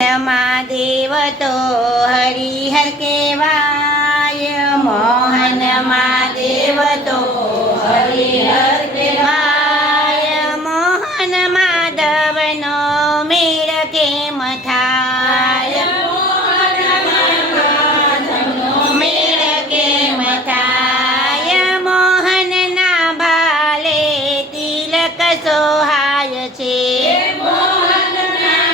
મહાદેવ તો હરિહર કેવાય, મોહન મહાદેવ તો હરિહર કેવાય, મોહન માધવનો મેળ કેમ થાય, મેળ કેમ થાય, મોહનના ભાલે તિલક સોહાય છે, મહાદેવના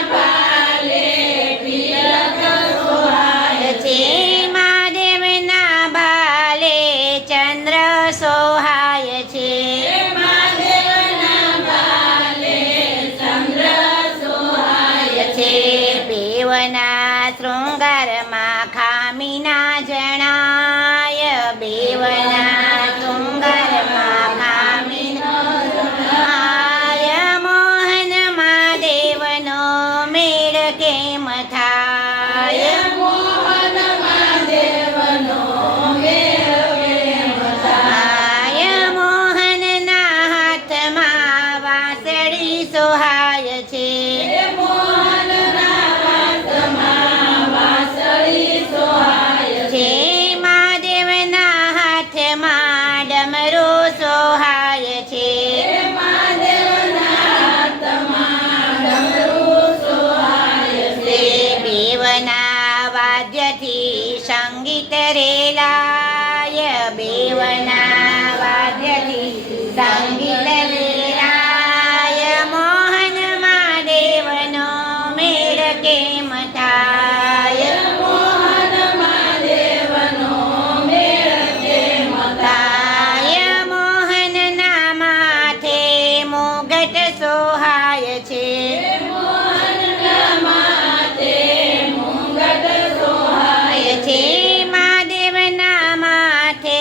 ભાલે ચંદ્ર સોહાય છે, બેવના શૃંગારમાં ખામી ના જણાય, બેવના શૃંગારમાં ખામી ના જણાય, મોહન મહાદેવનો મેળ કેમ થાય, મોહનના હાથમાં વાંસળી સોહાય છે, મહાદેવના હાથમાં ડમરો સોહાય છે, બેવના વાદ્યથી સંગીત રેલાય, બેવના વાદ્યથી સંગીત રેલાય, મોહન મહાદેવનો મેળ કેમ થાય, મોહનના માથે મુગટ સોહાય છે, મહાદેવના માથે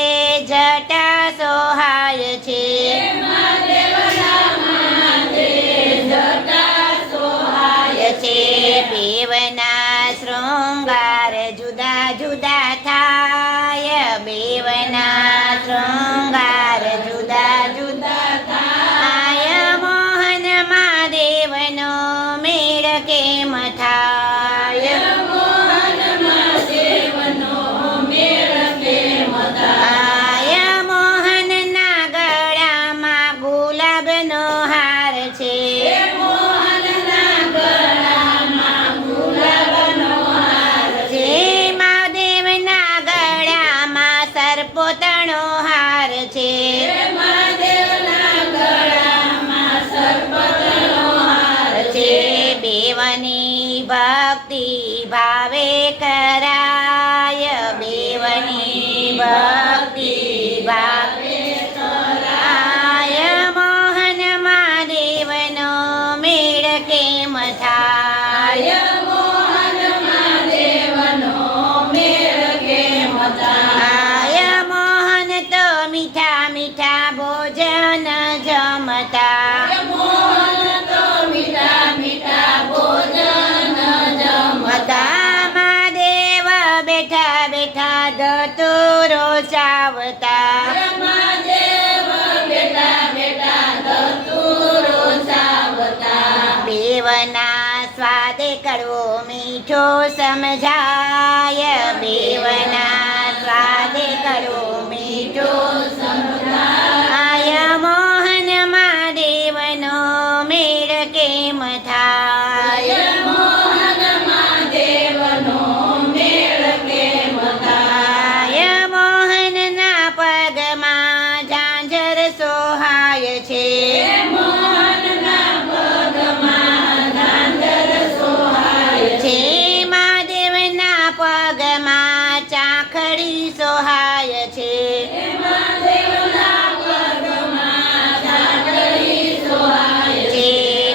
જટા સોહાય છે, બેવના શૃંગાર જુદા જુદા થાય, બેવના શૃંગાર જુદા જુદા થાય, મોહન મહાદેવનો મેળ કેમ થાય, મોહનના ગળામાં ગુલાબનો હાર છે, મહાદેવના ગળામાં સર્પોતણો હાર છે, બેવની ભક્તિ ભાવે કરાય, બેવની ભક્તિ ભાવે કરાય, મોહન મહાદેવનો મેળ કેમ થાય, મોહન તો મીઠા મીઠા ભોજન જમતા, મહાદેવ બેઠા બેઠા ધતુરો ચાવતા, બેવના સ્વાદે કડવો મીઠો સમજાય, બેવના સ્વાદે કડવો મીઠો સમજાય, મોહન મહાદેવનો મેળ કેમ થાય, મોહનના પગમાં ઝાંઝર સોહાય છે, મહાદેવના પગમાં ચાખડી સોહાય છે,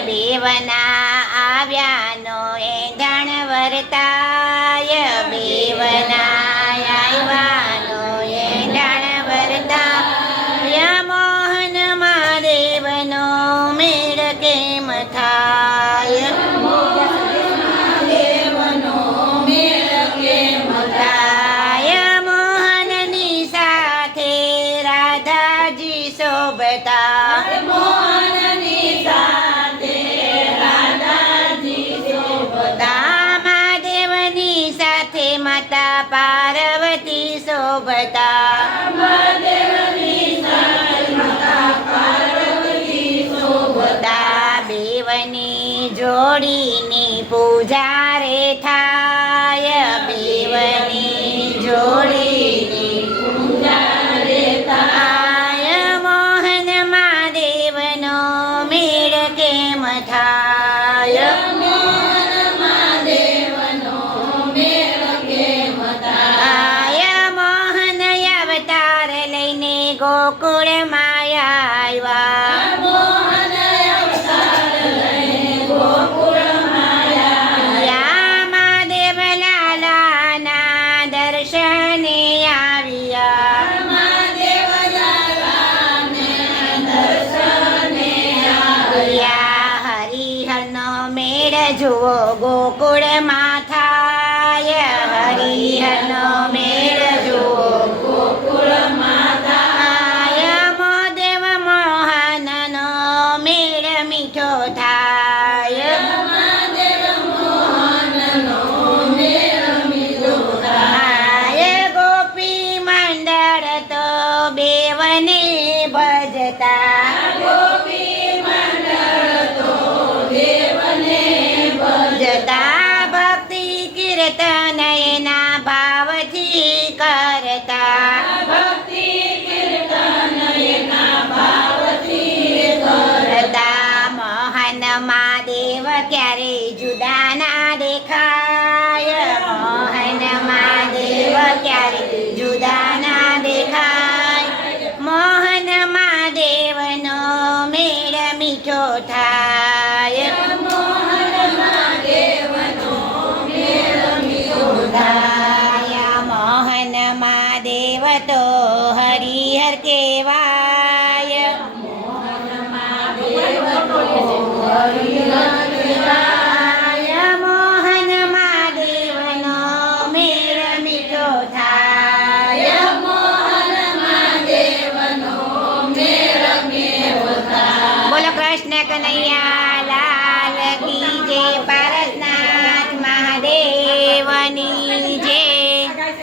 બેવના આવ્યાનો એંધાણ વર્તાય, બેવના આવ્યાનો એંધાણ વર્તાય, મોહન મહાદેવનો મેળ કેમ થાય, મોહનની સાથે રાધાજી શોભતા, મોહનની સાથે રાધાજી શોભતા, શોભતા બેવની જોડીની પૂજા રે થાય બેવની જોડીની પૂજા રે થાય મોહન મહાદેવનો મેળ કેમ થાય મોહન અવતાર લઈને ગોકુળમાં આવ્યા જુઓ ગોકુળમાં થાય હરિહરનો મેળ જુઓ ગોકુળમાં થાય મહાદેવ મોહનનો મેળ મીઠો થાય ગોપી મંડળ તો બેવને ભજતા જતા ભક્તિ કીર્તન એના ભાવથી કરતા મોહન મહાદેવ ક્યારે જુદા ના દેખાય મોહન મહાદેવ ક્યારે જુદા ના દેખાય મોહન મહાદેવનો મેળ મીઠો થાય મોહન મહાદેવ તો હરિહર કેવાય મોહન મહાદેવ તો હરિહર